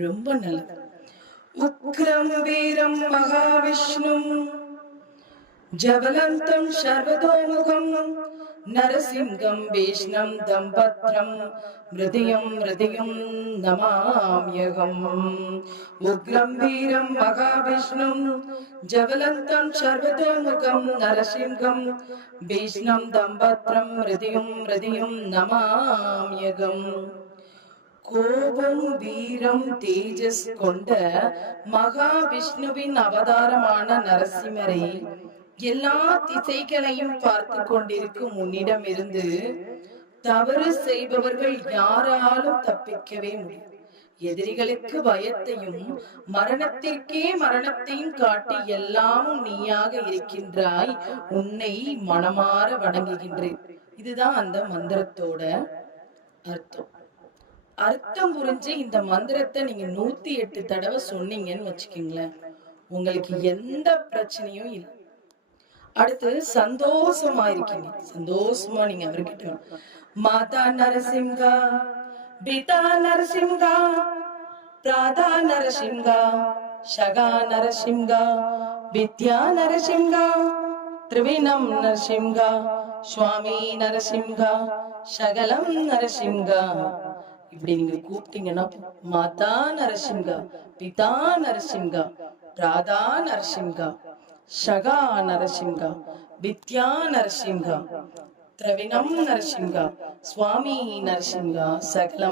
ரொம்ப நல்லது. உக்ரம் வீரம் மகாவிஷ்ணும் ஜவலந்தம் சர்வதோமுகம் நரசிங்கம் பீஷ்ணம் தம்பத்ரம் மிருதியம் மிருதியம் நமாம்யகம். உக்ரம் வீரம் மகாவிஷ்ணும் ஜவலந்தம் சர்வதோமுகம் நரசிங்கம் பீஷ்ணம் தம்பத்ரம் மிருதியம் மிருதியம் நமாம்யகம். கோபம் வீரம் தேஜஸ் கொண்ட மகாவிஷ்ணுவின் அவதாரமான நரசிம்மரை எல்லா திசைகளையும் பார்த்து கொண்டிருக்கும் உன்னிடம் இருந்து தவறு செய்பவர்கள் யாராலும் தப்பிக்கவே முடியும். எதிரிகளுக்கு பயத்தையும் மரணத்திற்கே மரணத்தையும் காட்டி எல்லாமும் நீயாக இருக்கின்றாய். உன்னை மனமாற வணங்குகின்றேன். இதுதான் அந்த மந்திரத்தோட அர்த்தம். அர்த்தம் புரிஞ்சு இந்த மந்திரத்தை நீங்க 108 தடவை சொன்னீங்கன்னு வச்சுக்கீங்களேன், உங்களுக்கு எந்த பிரச்சனையும் இல்லை. அடுத்து சந்தோஷமா இருக்கீங்க. சந்தோஷமா நீங்க அவர்கிட்ட மாதா நரசிம்ஹா, பிதா நரசிம்ஹா, பிராதா நரசிம்ஹா, ஷகா நரசிம்ஹா, வித்யா நரசிம்ஹா, திரிவினம் நரசிம்ஹா, சுவாமி நரசிம்ஹா, சகலம் நரசிம்ஹா. இப்படி நீங்க கூப்பிட்டீங்கன்னா மாதா நரசிம்ஹா, பிதா நரசிம்ஹா, பிராதா நரசிம்ஹா, ஷகா நரசிம்ஹா, வித்யா நரசிம்ஹா, திரவிணம் நரசிம்ஹா, சுவாமி நரசிம்ஹா, சகலம்